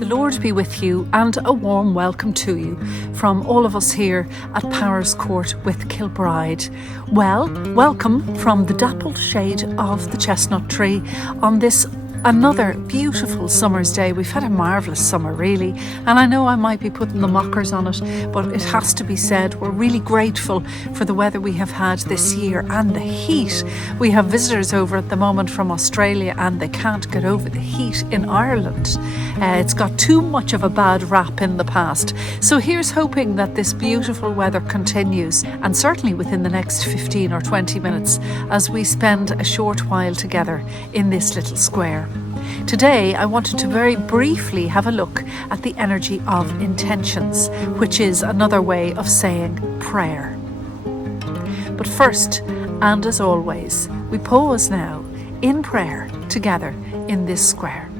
The Lord be with you, and a warm welcome to you from all of us here at Power's Court with Kilbride. Well, welcome from the dappled shade of the chestnut tree on this another beautiful summer's day. We've had a marvellous summer, really, and I know I might be putting the mockers on it, but it has to be said, we're really grateful for the weather we have had this year and the heat. We have visitors over at the moment from Australia, and they can't get over the heat in Ireland. It's got too much of a bad rap in the past. So here's hoping that this beautiful weather continues, and certainly within the next 15 or 20 minutes as we spend a short while together in this little square. Today I wanted to very briefly have a look at the energy of intentions, which is another way of saying prayer. But first, and as always, we pause now in prayer together in this square.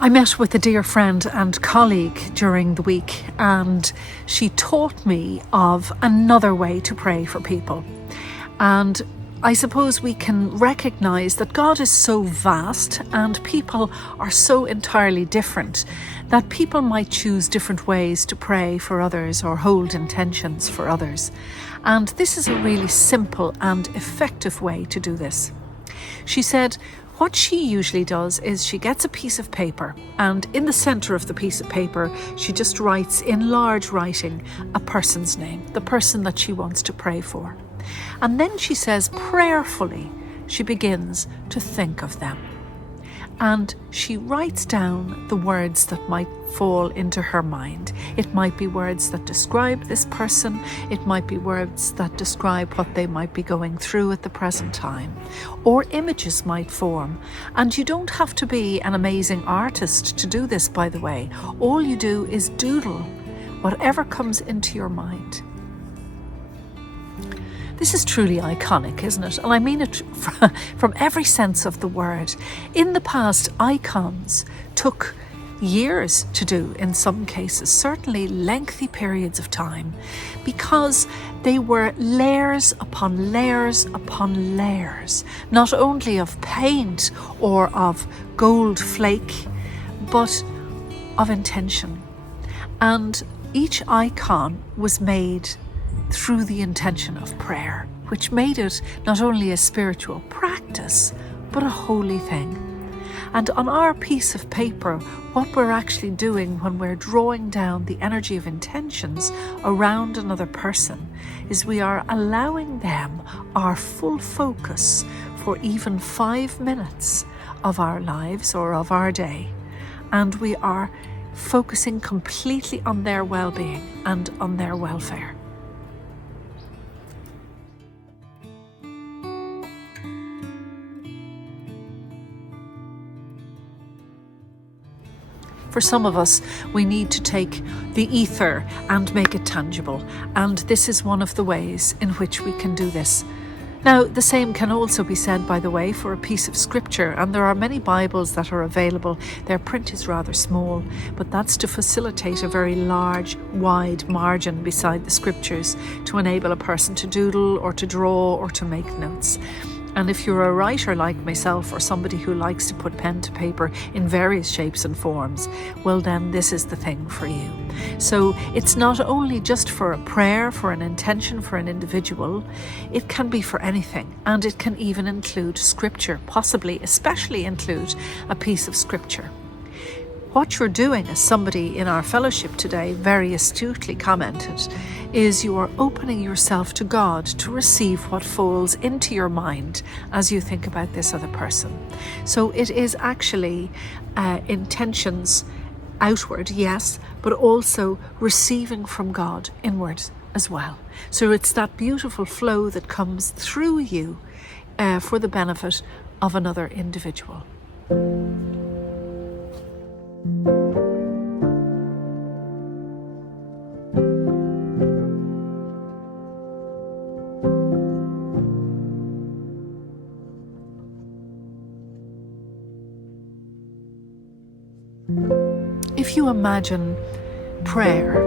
I met with a dear friend and colleague during the week, and she taught me of another way to pray for people. And I suppose we can recognise that God is so vast and people are so entirely different that people might choose different ways to pray for others or hold intentions for others. And this is a really simple and effective way to do this. She said, what she usually does is she gets a piece of paper, and in the centre of the piece of paper she just writes in large writing a person's name, the person that she wants to pray for. And then she says prayerfully she begins to think of them. And she writes down the words that might fall into her mind. It might be words that describe this person. It might be words that describe what they might be going through at the present time. Or images might form. And you don't have to be an amazing artist to do this, by the way. All you do is doodle whatever comes into your mind. This is truly iconic, isn't it? And I mean it from every sense of the word. In the past, icons took years to do in some cases, certainly lengthy periods of time, because they were layers upon layers upon layers, not only of paint or of gold flake, but of intention. And each icon was made through the intention of prayer, which made it not only a spiritual practice, but a holy thing. And on our piece of paper, what we're actually doing when we're drawing down the energy of intentions around another person is we are allowing them our full focus for even 5 minutes of our lives or of our day. And we are focusing completely on their well-being and on their welfare. For some of us, we need to take the ether and make it tangible, and this is one of the ways in which we can do this. Now, the same can also be said, by the way, for a piece of scripture, and there are many Bibles that are available. Their print is rather small, but that's to facilitate a very large, wide margin beside the scriptures to enable a person to doodle or to draw or to make notes. And if you're a writer like myself, or somebody who likes to put pen to paper in various shapes and forms, well then this is the thing for you. So it's not only just for a prayer, for an intention, for an individual, it can be for anything, and it can even include scripture, possibly especially include a piece of scripture. What you're doing, as somebody in our fellowship today very astutely commented, is you are opening yourself to God to receive what falls into your mind as you think about this other person. So it is actually intentions outward, yes, but also receiving from God inward as well. So it's that beautiful flow that comes through you for the benefit of another individual. If you imagine prayer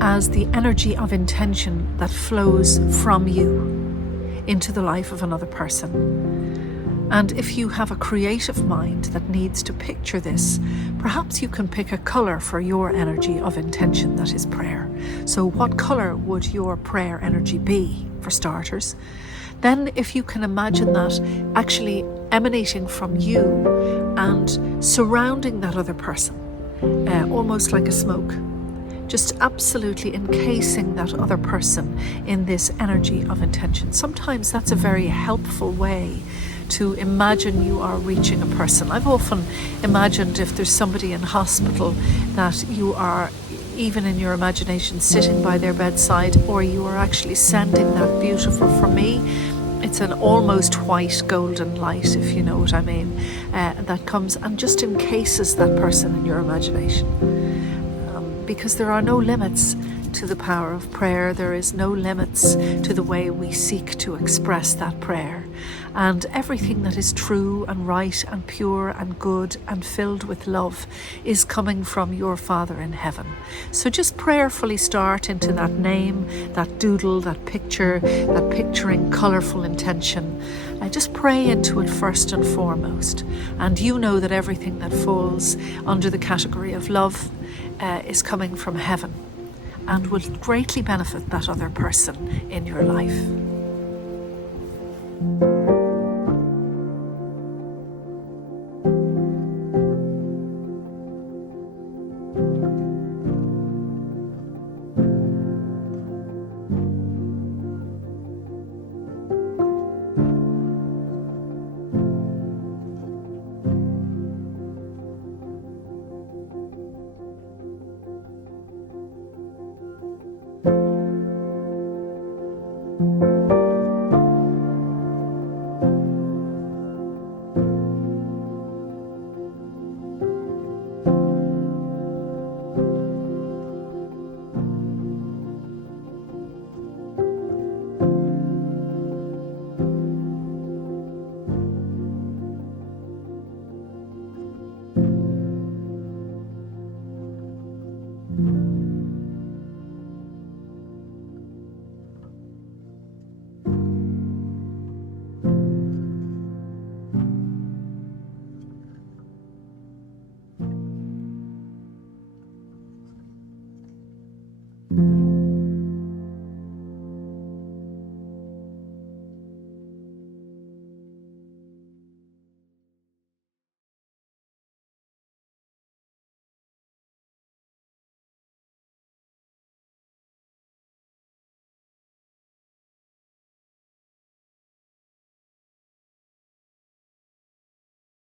as the energy of intention that flows from you into the life of another person, and if you have a creative mind that needs to picture this, perhaps you can pick a colour for your energy of intention that is prayer. So what colour would your prayer energy be, for starters? Then if you can imagine that actually emanating from you and surrounding that other person, almost like a smoke, just absolutely encasing that other person in this energy of intention. Sometimes that's a very helpful way to imagine you are reaching a person. I've often imagined, if there's somebody in hospital, that you are, even in your imagination, sitting by their bedside, or you are actually sending that beautiful, for me, it's an almost white golden light, if you know what I mean, that comes and just encases that person in your imagination. Because there are no limits to the power of prayer. There is no limits to the way we seek to express that prayer. And everything that is true and right and pure and good and filled with love is coming from your Father in heaven. So just prayerfully start into that name, that doodle, that picture, that picturing colourful intention. Just pray into it first and foremost. And you know that everything that falls under the category of love is coming from heaven and will greatly benefit that other person in your life.